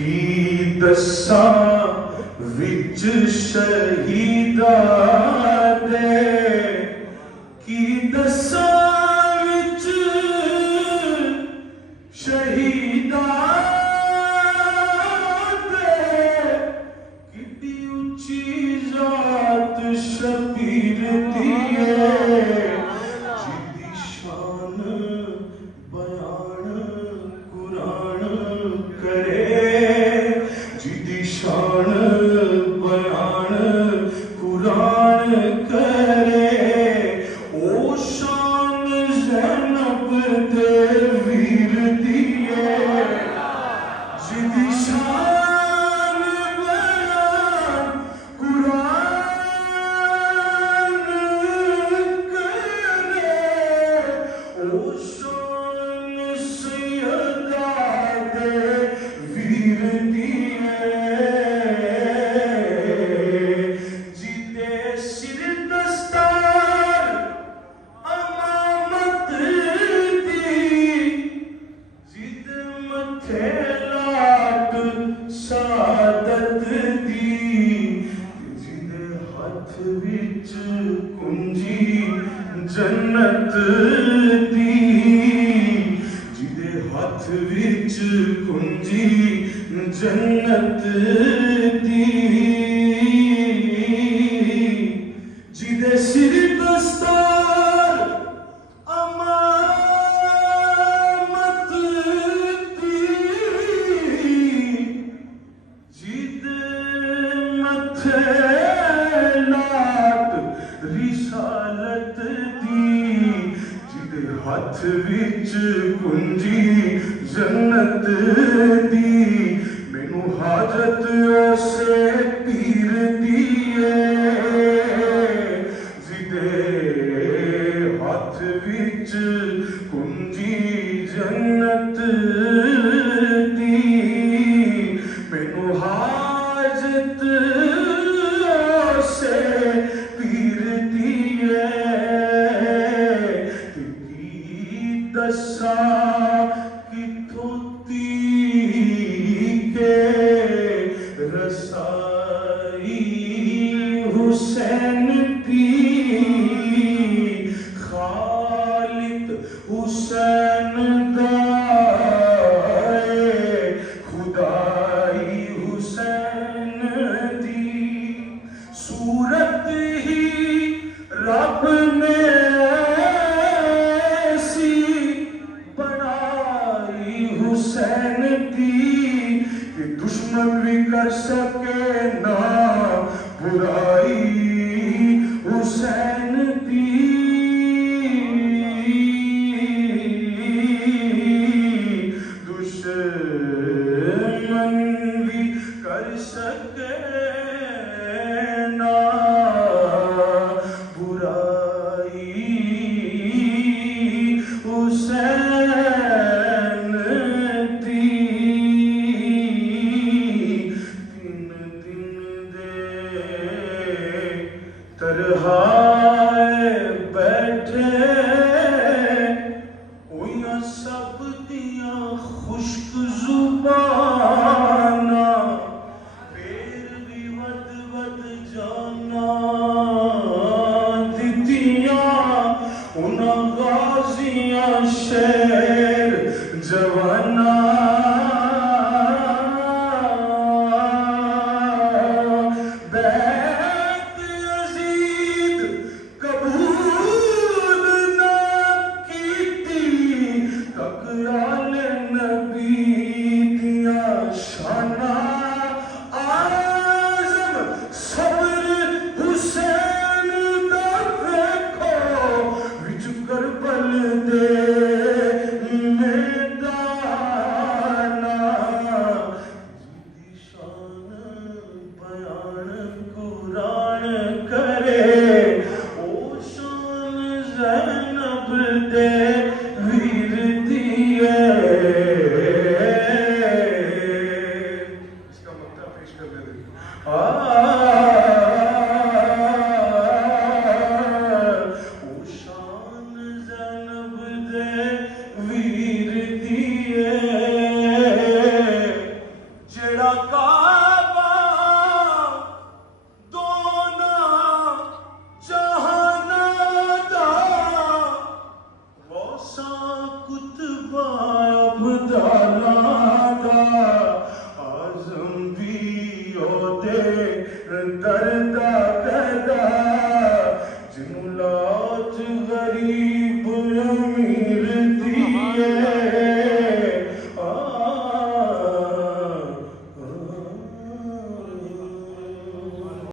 की दसां विच शहीदा दे, की दसां विच शहीदा दे, कितनी उच्ची जात शबीर दी जिदी शान बयान कुरान करे, जिदी शान बयान कुरान करे, ओ शान ज़ैनब दे वीर दी जिदी शान बयान कुरान करे, ओ शान सैयदा दे वीर दी जिदे सिर दस्तार अमामत दी, जिद मथे लाट सादत दी, जिद हथ विच कुंजी जन्नत दी, जिदे हथ विच कुंजी जन्नत दी, जिदे सिर दस्तार अमामत दी, जिदे मथे लाट रिसालत दी, जिदे हथ विच कुंजी जन्नत दी, मैनू हाजत उसे पीर दी जिदे हथ विच कुंजी जन्नत दी, मैनू हाजत उसे पीर दी की दसां किथों के रसाई हुसैन दी, खालिद हुसैन दा खुदाई हुसैन दी, सूरत ही रब ने सी बनाई हुसैन दी, कि दुश्मन भी कर सके ना बुराई हुसैन दी, दुश्मन भी कर सके ना बुराई हुसैन दी, दिन दिन दे तरहाए बैठे होइयां सब दियां खुश्क जुबाना, फेर भी वद वद जाना दित्तियां उन्हां गाजियां शेर जवाना, बैत यजीद कबूल ना कीती, तकयाल नबी दियां शाना, आज़म सब्र हुसैन दा देखो विच करबल दे मैदाना, जिदी शान बयान कुरान करे, ओ शान ज़ैनब दे वीर दी जेड़ा काबा दोना जहाना दा गौसा कुतबा अब्दाला दा आज़म भी ओदे दर्दा पैदा जिन्हों